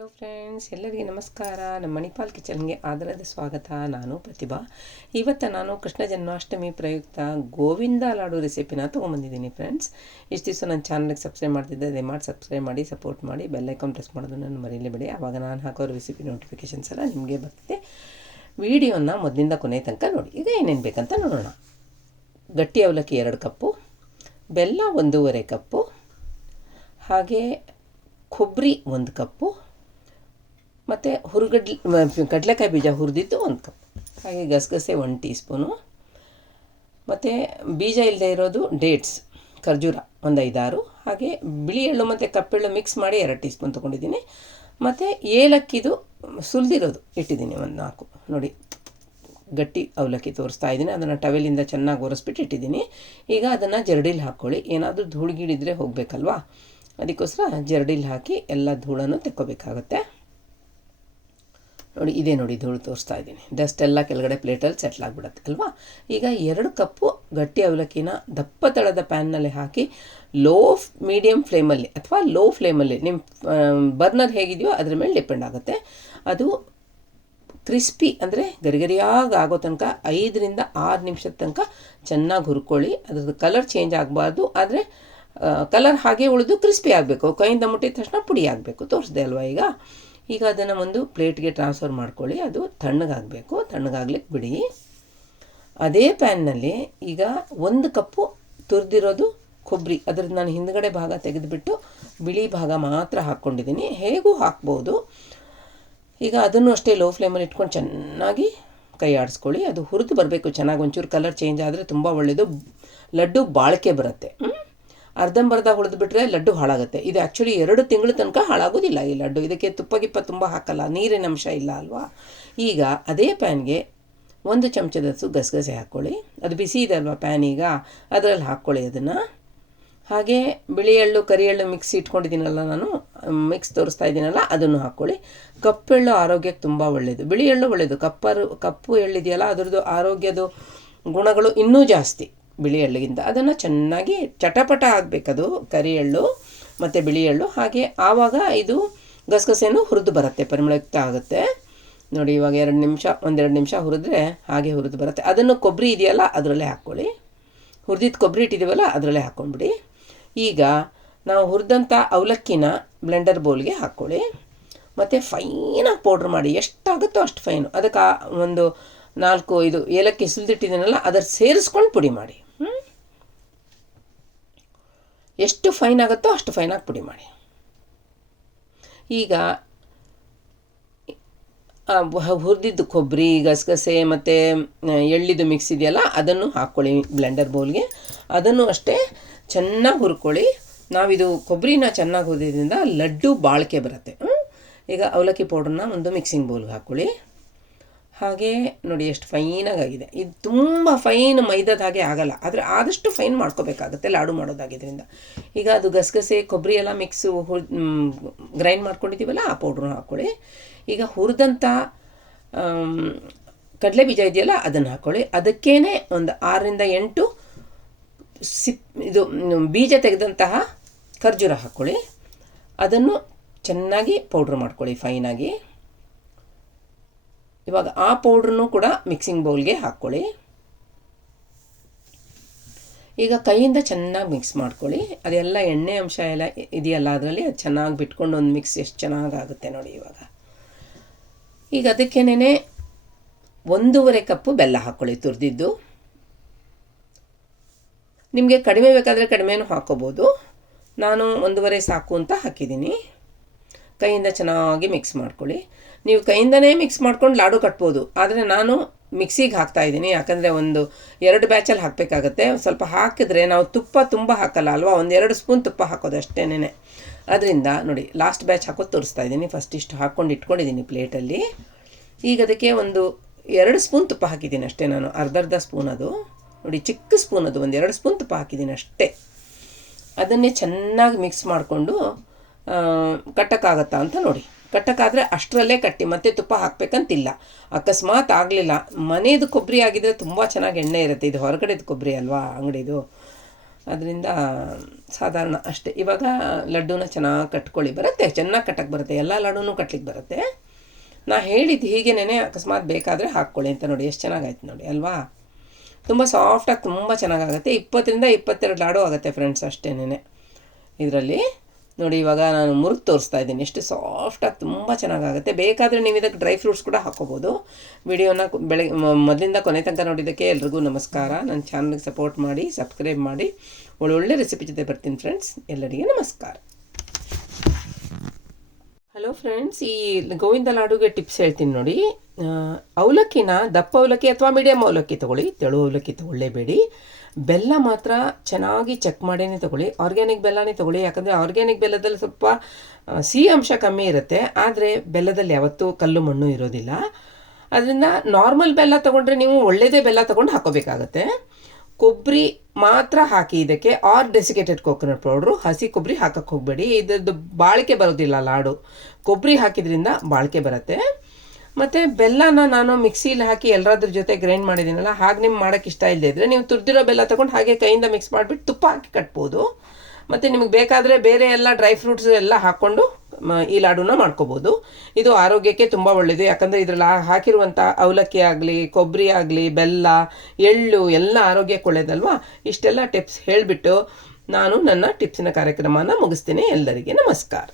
Hello friends ಎಲ್ಲರಿಗೆ ನಮಸ್ಕಾರ. ನಮ್ಮ ಮಣಿಪಾಲ್ ಕಿಚನ್ಗೆ ಆದರದ ಸ್ವಾಗತ. ನಾನು ಪ್ರತಿಭಾ. ಇವತ್ತು ನಾನು ಕೃಷ್ಣ ಜನ್ಮಾಷ್ಟಮಿ ಪ್ರಯುಕ್ತ ಗೋವಿಂದ ಲಾಡು ರೆಸಿಪಿನ ತೊಗೊಂಬಂದಿದ್ದೀನಿ ಫ್ರೆಂಡ್ಸ್ ಇಷ್ಟು ದಿವಸ ನನ್ನ ಚಾನಲ್ಗೆ ಸಬ್ಸ್ಕ್ರೈಬ್ ಮಾಡ್ತಿದ್ದೆ ದಯಮಾಡಿ ಸಬ್ಸ್ಕ್ರೈಬ್ ಮಾಡಿ ಸಪೋರ್ಟ್ ಮಾಡಿ ಬೆಲ್ ಐಕಾನ್ ಪ್ರೆಸ್ ಮಾಡೋದನ್ನು ಬಿಡಿ. ಆವಾಗ ನಾನು ಹಾಕೋ ರೆಸಿಪಿ ನೋಟಿಫಿಕೇಷನ್ಸ್ ಎಲ್ಲ ನಿಮಗೆ ಬರ್ತಿದೆ ವಿಡಿಯೋನ ಮೊದಲಿಂದ ಕೊನೆ ತನಕ ನೋಡಿ. ಈಗ ಏನೇನು ಬೇಕಂತ ನೋಡೋಣ. ಗಟ್ಟಿ ಅವಲಕ್ಕಿ ಎರಡು ಕಪ್ಪು, ಬೆಲ್ಲ ಒಂದೂವರೆ ಕಪ್ಪು, ಹಾಗೆ ಕೊಬ್ಬರಿ ಒಂದು ಕಪ್ಪು ಮತ್ತು ಹುರುಗಡ್ಲೆ ಕಡಲೆಕಾಯಿ ಬೀಜ ಹುರಿದಿದ್ದು ಒಂದು ಕಪ್. ಹಾಗೆ ಗಸಗಸೆ ಒಂದು ಟೀ ಸ್ಪೂನು ಮತ್ತು ಬೀಜ ಇಲ್ಲದೆ ಇರೋದು ಡೇಟ್ಸ್, ಖರ್ಜೂರ ಒಂದು ಐದಾರು. ಹಾಗೆ ಬಿಳಿ ಎಳ್ಳು ಮತ್ತು ಕಪ್ಪೆಳ್ಳು ಮಿಕ್ಸ್ ಮಾಡಿ ಎರಡು ಟೀ ಸ್ಪೂನ್ ತೊಗೊಂಡಿದ್ದೀನಿ. ಮತ್ತು ಏಲಕ್ಕಿದು ಸುಲಿದಿರೋದು ಇಟ್ಟಿದ್ದೀನಿ ಒಂದು ನಾಲ್ಕು. ನೋಡಿ, ಗಟ್ಟಿ ಅವಲಕ್ಕಿ ತೋರಿಸ್ತಾ ಇದ್ದೀನಿ. ಅದನ್ನು ಟವೆಲಿಂದ ಚೆನ್ನಾಗಿ ಒರೆಸ್ಬಿಟ್ಟು ಇಟ್ಟಿದ್ದೀನಿ. ಈಗ ಅದನ್ನು ಜರಡಿಲಿ ಹಾಕ್ಕೊಳ್ಳಿ. ಏನಾದರೂ ಧೂಳುಗಿಡಿದ್ರೆ ಹೋಗಬೇಕಲ್ವಾ? ಅದಕ್ಕೋಸ್ಕರ ಜರಡಿಲಿ ಹಾಕಿ ಎಲ್ಲ ಧೂಳನ್ನು ತೆಕ್ಕೋಬೇಕಾಗುತ್ತೆ. ನೋಡಿ, ಇದೇ ನೋಡಿ, ಧೂಳು ತೋರಿಸ್ತಾ ಇದ್ದೀನಿ. ಡಸ್ಟ್ ಎಲ್ಲ ಕೆಳಗಡೆ ಪ್ಲೇಟಲ್ಲಿ ಸೆಟ್ಲ್ ಆಗಿಬಿಡುತ್ತೆ, ಅಲ್ವಾ? ಈಗ ಎರಡು ಕಪ್ಪು ಗಟ್ಟಿ ಅವಲಕ್ಕಿನ ದಪ್ಪ ತಳದ ಪ್ಯಾನ್ನಲ್ಲಿ ಹಾಕಿ ಲೋ ಮೀಡಿಯಮ್ ಫ್ಲೇಮಲ್ಲಿ ಅಥವಾ ಲೋ ಫ್ಲೇಮಲ್ಲಿ ನಿಮ್ಮ ಬರ್ನರ್ ಹೇಗಿದೆಯೋ ಅದ್ರ ಮೇಲೆ ಡಿಪೆಂಡ್ ಆಗುತ್ತೆ. ಅದು ಕ್ರಿಸ್ಪಿ ಅಂದರೆ ಗರಿಗರಿಯಾಗಿ ಆಗೋ ತನಕ ಐದರಿಂದ ಆರು ನಿಮಿಷದ ತನಕ ಚೆನ್ನಾಗಿ ಹುರ್ಕೊಳ್ಳಿ. ಅದ್ರದ್ದು ಕಲರ್ ಚೇಂಜ್ ಆಗಬಾರ್ದು, ಆದರೆ ಕಲರ್ ಹಾಗೆ ಉಳಿದು ಕ್ರಿಸ್ಪಿ ಆಗಬೇಕು. ಕೈಯಿಂದ ಮುಟ್ಟಿದ ತಕ್ಷಣ ಪುಡಿ ಆಗಬೇಕು. ತೋರಿಸ್ದೆ ಅಲ್ವಾ ಈಗ? ಈಗ ಅದನ್ನು ಒಂದು ಪ್ಲೇಟ್ಗೆ ಟ್ರಾನ್ಸ್ಫರ್ ಮಾಡ್ಕೊಳ್ಳಿ. ಅದು ತಣ್ಣಗಾಗಬೇಕು. ತಣ್ಣಗಾಗ್ಲಿಕ್ಕೆ ಬಿಡಿ. ಅದೇ ಪ್ಯಾನ್ನಲ್ಲಿ ಈಗ ಒಂದು ಕಪ್ಪು ತುರಿದಿರೋದು ಕೊಬ್ಬರಿ ಅದ್ರದ್ದು ನಾನು ಹಿಂದ್ಗಡೆ ಭಾಗ ತೆಗೆದುಬಿಟ್ಟು ಬಿಳಿ ಭಾಗ ಮಾತ್ರ ಹಾಕ್ಕೊಂಡಿದ್ದೀನಿ. ಹೇಗೂ ಹಾಕ್ಬೋದು. ಈಗ ಅದನ್ನು ಅಷ್ಟೇ ಲೋ ಫ್ಲೇಮಲ್ಲಿ ಇಟ್ಕೊಂಡು ಚೆನ್ನಾಗಿ ಕೈ ಆಡಿಸ್ಕೊಳ್ಳಿ. ಅದು ಹುರಿದು ಬರಬೇಕು. ಚೆನ್ನಾಗಿ ಒಂಚೂರು ಕಲರ್ ಚೇಂಜ್ ಆದರೆ ತುಂಬ ಒಳ್ಳೆಯದು ಲಡ್ಡು ಬಾಳಿಕೆ ಬರುತ್ತೆ. ಅರ್ಧಂಬರ್ಧ ಹುಳಿದ್ಬಿಟ್ರೆ ಲಡ್ಡು ಹಾಳಾಗುತ್ತೆ. ಇದು ಆ್ಯಕ್ಚುಲಿ ಎರಡು ತಿಂಗಳ ತನಕ ಹಾಳಾಗೋದಿಲ್ಲ ಈ ಲಡ್ಡು. ಇದಕ್ಕೆ ತುಪ್ಪ ಗಿಪ್ಪ ತುಂಬ ಹಾಕಲ್ಲ, ನೀರಿನ ಅಂಶ ಇಲ್ಲ ಅಲ್ವಾ? ಈಗ ಅದೇ ಪ್ಯಾನ್ಗೆ ಒಂದು ಚಮಚದಷ್ಟು ಗಸಗಸೆ ಹಾಕ್ಕೊಳ್ಳಿ. ಅದು ಬಿಸಿ ಇದೆ ಅಲ್ವಾ ಪ್ಯಾನ್ ಈಗ? ಅದರಲ್ಲಿ ಹಾಕ್ಕೊಳ್ಳಿ ಅದನ್ನು. ಹಾಗೆ ಬಿಳಿ ಎಳ್ಳು, ಕರಿ ಎಳ್ಳು ಮಿಕ್ಸ್ ಇಟ್ಕೊಂಡಿದ್ದೀನಲ್ಲ ನಾನು ಮಿಕ್ಸ್ ತೋರಿಸ್ತಾ ಇದ್ದೀನಲ್ಲ, ಅದನ್ನು ಹಾಕ್ಕೊಳ್ಳಿ. ಕಪ್ಪೆಳ್ಳು ಆರೋಗ್ಯಕ್ಕೆ ತುಂಬ ಒಳ್ಳೆಯದು ಬಿಳಿ ಎಳ್ಳು ಒಳ್ಳೆಯದು ಕಪ್ಪರು, ಕಪ್ಪು ಎಳ್ಳಿದೆಯಲ್ಲ ಅದರದ್ದು ಆರೋಗ್ಯದ ಗುಣಗಳು ಇನ್ನೂ ಜಾಸ್ತಿ. ಬಿಳಿ ಎಳ್ಳಿಗಿಂತ. ಅದನ್ನು ಚೆನ್ನಾಗಿ ಚಟಪಟ ಆಗಬೇಕದು, ಕರಿ ಎಳ್ಳು ಮತ್ತು ಬಿಳಿ ಎಳ್ಳು. ಹಾಗೆ ಆವಾಗ ಇದು ಗಸಗಸೆನೂ ಹುರಿದು ಬರುತ್ತೆ, ಪರಿಮಳಯುಕ್ತ ಆಗುತ್ತೆ. ನೋಡಿ, ಇವಾಗ ಎರಡು ನಿಮಿಷ, ಒಂದೆರಡು ನಿಮಿಷ ಹುರಿದ್ರೆ ಹಾಗೆ ಹುರಿದು ಬರುತ್ತೆ. ಅದನ್ನು ಕೊಬ್ಬರಿ ಇದೆಯಲ್ಲ, ಅದರಲ್ಲೇ ಹಾಕ್ಕೊಳ್ಳಿ. ಹುರಿದಿದ್ದು ಕೊಬ್ಬರಿ ಇಟ್ಟಿದ್ದೀವಲ್ಲ ಅದರಲ್ಲೇ ಹಾಕ್ಕೊಂಡ್ಬಿಡಿ. ಈಗ ನಾವು ಹುರಿದಂಥ ಅವಲಕ್ಕಿನ ಬ್ಲೆಂಡರ್ ಬೌಲ್ಗೆ ಹಾಕ್ಕೊಳ್ಳಿ. ಮತ್ತು ಫೈನಾಗಿ ಪೌಡ್ರ್ ಮಾಡಿ, ಎಷ್ಟಾಗುತ್ತೋ ಅಷ್ಟು ಫೈನು ಅದಕ್ಕೆ ಒಂದು ನಾಲ್ಕು ಇದು ಏಲಕ್ಕಿ ಸುಲಿದಿಟ್ಟಿದ್ದೀನಲ್ಲ, ಅದರ ಸೇರಿಸ್ಕೊಂಡು ಪುಡಿ ಮಾಡಿ. ಎಷ್ಟು ಫೈನ್ ಆಗುತ್ತೋ ಅಷ್ಟು ಫೈನಾಗಿ ಪುಡಿ ಮಾಡಿ. ಈಗ ಹುರಿದಿದ್ದು ಕೊಬ್ಬರಿ ಗಸಗಸೆ ಮತ್ತು ಎಳ್ಳಿದು ಮಿಕ್ಸ್ ಇದೆಯಲ್ಲ, ಅದನ್ನು ಹಾಕ್ಕೊಳ್ಳಿ ಬ್ಲೆಂಡರ್ ಬೌಲ್ಗೆ ಅದನ್ನು ಅಷ್ಟೇ ಚೆನ್ನಾಗಿ ಹುರ್ಕೊಳ್ಳಿ. ನಾವಿದು ಕೊಬ್ಬರಿನ ಚೆನ್ನಾಗಿ ಹುರಿದ್ರಿಂದ ಲಡ್ಡು ಬಾಳಿಕೆ ಬರುತ್ತೆ. ಈಗ ಅವಲಕ್ಕಿ ಪೌಡ್ರನ್ನ ಒಂದು ಮಿಕ್ಸಿಂಗ್ ಬೌಲ್ಗೆ ಹಾಕ್ಕೊಳ್ಳಿ. ಹಾಗೆ ನೋಡಿ ಎಷ್ಟು ಫೈನಾಗಿದೆ ಇದು ತುಂಬ ಫೈನ್ ಮೈದದ ಹಾಗೆ ಆಗಲ್ಲ. ಆದರೆ ಆದಷ್ಟು ಫೈನ್ ಮಾಡ್ಕೋಬೇಕಾಗುತ್ತೆ ಲಾಡು ಮಾಡೋದಾಗಿದ್ದರಿಂದ ಈಗ ಅದು ಗಸಗಸೆ, ಕೊಬ್ಬರಿ ಎಲ್ಲ ಮಿಕ್ಸು ಹುರ್ ಗ್ರೈಂಡ್ ಮಾಡ್ಕೊಂಡಿದ್ದೀವಲ್ಲ, ಆ ಪೌಡ್ರನ್ನ ಹಾಕ್ಕೊಳ್ಳಿ. ಈಗ ಹುರಿದಂಥ ಕಡಲೆ ಬೀಜ ಇದೆಯಲ್ಲ, ಅದನ್ನು ಹಾಕ್ಕೊಳ್ಳಿ. ಅದಕ್ಕೇ ಒಂದು ಆರರಿಂದ ಎಂಟು ಸಿಪ್, ಇದು ಬೀಜ ತೆಗೆದಂತಹ ಖರ್ಜೂರ ಹಾಕ್ಕೊಳ್ಳಿ. ಅದನ್ನು ಚೆನ್ನಾಗಿ ಪೌಡ್ರ್ ಮಾಡ್ಕೊಳ್ಳಿ ಫೈನಾಗಿ ಇವಾಗ ಆ ಪೌಡ್ರನ್ನು ಕೂಡ ಮಿಕ್ಸಿಂಗ್ ಬೌಲ್ಗೆ ಹಾಕ್ಕೊಳ್ಳಿ ಈಗ ಕೈಯಿಂದ ಚೆನ್ನಾಗಿ ಮಿಕ್ಸ್ ಮಾಡ್ಕೊಳ್ಳಿ. ಅದೆಲ್ಲ ಎಣ್ಣೆ ಅಂಶ ಎಲ್ಲ ಇದೆಯಲ್ಲ, ಅದರಲ್ಲಿ ಅದು ಚೆನ್ನಾಗಿ ಬಿಟ್ಕೊಂಡು ಒಂದು ಮಿಕ್ಸ್ ಎಷ್ಟು ಚೆನ್ನಾಗಾಗುತ್ತೆ ನೋಡಿ ಇವಾಗ. ಈಗ ಅದಕ್ಕೇನೆ ಒಂದೂವರೆ ಕಪ್ಪು ಬೆಲ್ಲ ಹಾಕ್ಕೊಳ್ಳಿ ತುರಿದಿದ್ದು. ನಿಮಗೆ ಕಡಿಮೆ ಬೇಕಾದರೆ ಕಡಿಮೆನೂ ಹಾಕ್ಕೋಬೋದು ನಾನು ಒಂದೂವರೆ ಸಾಕು ಅಂತ ಹಾಕಿದ್ದೀನಿ. ಕೈಯಿಂದ ಚೆನ್ನಾಗಿ ಮಿಕ್ಸ್ ಮಾಡ್ಕೊಳ್ಳಿ. ನೀವು ಕೈಯಿಂದನೇ ಮಿಕ್ಸ್ ಮಾಡ್ಕೊಂಡು ಲಾಡು ಕಟ್ಬೋದು. ಆದರೆ ನಾನು ಮಿಕ್ಸಿಗೆ ಹಾಕ್ತಾ ಇದ್ದೀನಿ. ಯಾಕಂದರೆ ಒಂದು ಎರಡು ಬ್ಯಾಚಲ್ಲಿ ಹಾಕಬೇಕಾಗತ್ತೆ. ಸ್ವಲ್ಪ ಹಾಕಿದ್ರೆ ನಾವು ತುಪ್ಪ ತುಂಬ ಹಾಕಲ್ಲ ಅಲ್ವಾ? ಒಂದು ಎರಡು ಸ್ಪೂನ್ ತುಪ್ಪ ಹಾಕೋದು ಅಷ್ಟೇನೆ ಅದರಿಂದ ನೋಡಿ ಲಾಸ್ಟ್ ಬ್ಯಾಚ್ ಹಾಕೋದು ತೋರಿಸ್ತಾ ಇದ್ದೀನಿ. ಫಸ್ಟ್ ಇಷ್ಟು ಹಾಕ್ಕೊಂಡು ಇಟ್ಕೊಂಡಿದ್ದೀನಿ ಪ್ಲೇಟಲ್ಲಿ ಈಗ ಅದಕ್ಕೆ ಒಂದು ಎರಡು ಸ್ಪೂನ್ ತುಪ್ಪ ಹಾಕಿದ್ದೀನಿ ಅಷ್ಟೇ ನಾನು. ಅರ್ಧ ಅರ್ಧ ಸ್ಪೂನ್ ಅದು. ನೋಡಿ, ಚಿಕ್ಕ ಸ್ಪೂನ್ ಅದು. ಒಂದು ಎರಡು ಸ್ಪೂನ್ ತುಪ್ಪ ಹಾಕಿದ್ದೀನಿ ಅಷ್ಟೇ. ಅದನ್ನೇ ಚೆನ್ನಾಗಿ ಮಿಕ್ಸ್ ಮಾಡಿಕೊಂಡು ಕಟ್ಟಕ್ಕಾಗತ್ತಾ ಅಂತ ನೋಡಿ. ಕಟ್ಟಕ್ಕಾದರೆ ಅಷ್ಟರಲ್ಲೇ ಕಟ್ಟಿ, ಮತ್ತೆ ತುಪ್ಪ ಹಾಕಬೇಕಂತಿಲ್ಲ. ಅಕಸ್ಮಾತ್ ಆಗಲಿಲ್ಲ. ಮನೆಯದು ಕೊಬ್ಬರಿ ಆಗಿದ್ದರೆ ತುಂಬ ಚೆನ್ನಾಗಿ ಎಣ್ಣೆ ಇರುತ್ತೆ. ಇದು ಹೊರಗಡೆದು ಕೊಬ್ಬರಿ ಅಲ್ವಾ ಅಂಗಡಿದು. ಅದರಿಂದ ಸಾಧಾರಣ ಅಷ್ಟೇ. ಇವಾಗ ಲಡ್ಡೂನ ಚೆನ್ನಾಗಿ ಕಟ್ಕೊಳ್ಳಿ. ಬರುತ್ತೆ, ಚೆನ್ನಾಗಿ ಕಟ್ಟಕ್ಕೆ ಬರುತ್ತೆ. ಎಲ್ಲ ಲಡ್ಡೂನು ಕಟ್ಲಿಕ್ಕೆ ಬರುತ್ತೆ. ನಾ ಹೇಳಿದ್ದು ಹೀಗೇನೆ ಅಕಸ್ಮಾತ್ ಬೇಕಾದರೆ ಹಾಕ್ಕೊಳ್ಳಿ ಅಂತ ನೋಡಿ. ಎಷ್ಟು ಚೆನ್ನಾಗಾಯ್ತು ನೋಡಿ, ಅಲ್ವಾ? ತುಂಬ ಸಾಫ್ಟಾಗಿ ತುಂಬ ಚೆನ್ನಾಗಾಗುತ್ತೆ. ಇಪ್ಪತ್ತರಿಂದ ಇಪ್ಪತ್ತೆರಡು ಲಾಡು ಆಗುತ್ತೆ ಫ್ರೆಂಡ್ಸ್ ಅಷ್ಟೇನೆ ಇದರಲ್ಲಿ. ನೋಡಿ, ಇವಾಗ ನಾನು ಮುರಿದು ತೋರಿಸ್ತಾ ಇದ್ದೀನಿ. ಎಷ್ಟು ಸಾಫ್ಟಾಗಿ ತುಂಬ ಚೆನ್ನಾಗಾಗುತ್ತೆ. ಬೇಕಾದರೆ ನೀವು ಇದಕ್ಕೆ ಡ್ರೈ ಫ್ರೂಟ್ಸ್ ಕೂಡ ಹಾಕೋಬೋದು. ವಿಡಿಯೋನ ಬೆಳಗ್ಗೆ ಮೊದಲಿಂದ ಕೊನೆ ತನಕ ನೋಡಿದ್ದಕ್ಕೆ ಎಲ್ರಿಗೂ ನಮಸ್ಕಾರ. ನನ್ನ ಚಾನಲ್ಗೆ ಸಪೋರ್ಟ್ ಮಾಡಿ ಸಬ್ಸ್ಕ್ರೈಬ್ ಮಾಡಿ. ಒಳ್ಳೊಳ್ಳೆ ರೆಸಿಪಿ ಜೊತೆ ಬರ್ತೀನಿ ಫ್ರೆಂಡ್ಸ್ ಎಲ್ಲರಿಗೆ ನಮಸ್ಕಾರ. ಹಲೋ ಫ್ರೆಂಡ್ಸ್ ಈ ಗೋವಿಂದ ಲಾಡುಗೆ ಟಿಪ್ಸ್ ಹೇಳ್ತೀನಿ ನೋಡಿ. ಅವಲಕ್ಕಿನ ದಪ್ಪ ಅವಲಕ್ಕಿ ಅಥವಾ ಮೀಡಿಯಮ್ ಅವಲಕ್ಕಿ ತೊಗೊಳ್ಳಿ. ತೆಳು ಅವಲಕ್ಕಿ ತೊಗೊಳ್ಳೇಬೇಡಿ. ಬೆಲ್ಲ ಮಾತ್ರ ಚೆನ್ನಾಗಿ ಚೆಕ್ ಮಾಡಿನೇ ತೊಗೊಳ್ಳಿ. ಆರ್ಗ್ಯಾನಿಕ್ ಬೆಲ್ಲನೇ ತೊಗೊಳ್ಳಿ. ಯಾಕಂದರೆ ಆರ್ಗ್ಯಾನಿಕ್ ಬೆಲ್ಲದಲ್ಲಿ ಸ್ವಲ್ಪ ಸಿಹಿ ಅಂಶ ಕಮ್ಮಿ ಇರುತ್ತೆ. ಆದರೆ ಬೆಲ್ಲದಲ್ಲಿ ಯಾವತ್ತೂ ಕಲ್ಲು ಮಣ್ಣು ಇರೋದಿಲ್ಲ. ಅದರಿಂದ ನಾರ್ಮಲ್ ಬೆಲ್ಲ ತೊಗೊಂಡ್ರೆ ನೀವು ಒಳ್ಳೆಯದೇ ಬೆಲ್ಲ ತೊಗೊಂಡು ಹಾಕೋಬೇಕಾಗತ್ತೆ. ಕೊಬ್ಬರಿ ಮಾತ್ರ ಹಾಕಿ ಇದಕ್ಕೆ ಆರ್ ಡೆಸಿಕೇಟೆಡ್ ಕೋಕೋನಟ್ ಪೌಡ್ರು ಹಸಿ ಕೊಬ್ಬರಿ ಹಾಕಕ್ಕೆ ಹೋಗಬೇಡಿ. ಇದ್ರದ್ದು ಬಾಳಿಕೆ ಬರೋದಿಲ್ಲ ಲಾಡು. ಕೊಬ್ಬರಿ ಹಾಕಿದ್ರಿಂದ ಬಾಳಿಕೆ ಬರುತ್ತೆ. ಮತ್ತು ಬೆಲ್ಲನ ನಾನು ಮಿಕ್ಸಿಲಿ ಹಾಕಿ ಎಲ್ಲರದ್ರ ಜೊತೆ ಗ್ರೈಂಡ್ ಮಾಡಿದ್ದೀನಲ್ಲ, ಹಾಗೆ ನಿಮ್ಗೆ ಮಾಡೋಕ್ಕೆ ಇಷ್ಟ ಇಲ್ಲದೆ ಇದ್ದರೆ ನೀವು ತುರ್ದಿರೋ ಬೆಲ್ಲ ತೊಗೊಂಡು ಹಾಗೆ ಕೈಯಿಂದ ಮಿಕ್ಸ್ ಮಾಡಿಬಿಟ್ಟು ತುಪ್ಪ ಹಾಕಿ ಕಟ್ಬೋದು. ಮತ್ತು ನಿಮಗೆ ಬೇಕಾದರೆ ಬೇರೆ ಎಲ್ಲ ಡ್ರೈ ಫ್ರೂಟ್ಸ್ ಎಲ್ಲ ಹಾಕ್ಕೊಂಡು ಈ ಲಾಡುನ ಮಾಡ್ಕೋಬೋದು. ಇದು ಆರೋಗ್ಯಕ್ಕೆ ತುಂಬ ಒಳ್ಳೆಯದು ಯಾಕಂದರೆ ಇದರಲ್ಲಿ ಹಾಕಿರುವಂಥ ಅವಲಕ್ಕಿ ಆಗಲಿ ಕೊಬ್ಬರಿ ಆಗಲಿ, ಬೆಲ್ಲ, ಎಳ್ಳು ಎಲ್ಲ ಆರೋಗ್ಯಕ್ಕೆ ಒಳ್ಳೆಯದಲ್ವಾ ಇಷ್ಟೆಲ್ಲ ಟಿಪ್ಸ್ ಹೇಳಿಬಿಟ್ಟು ನಾನು ನನ್ನ ಟಿಪ್ಸಿನ ಕಾರ್ಯಕ್ರಮನ ಮುಗಿಸ್ತೀನಿ. ಎಲ್ಲರಿಗೆ ನಮಸ್ಕಾರ.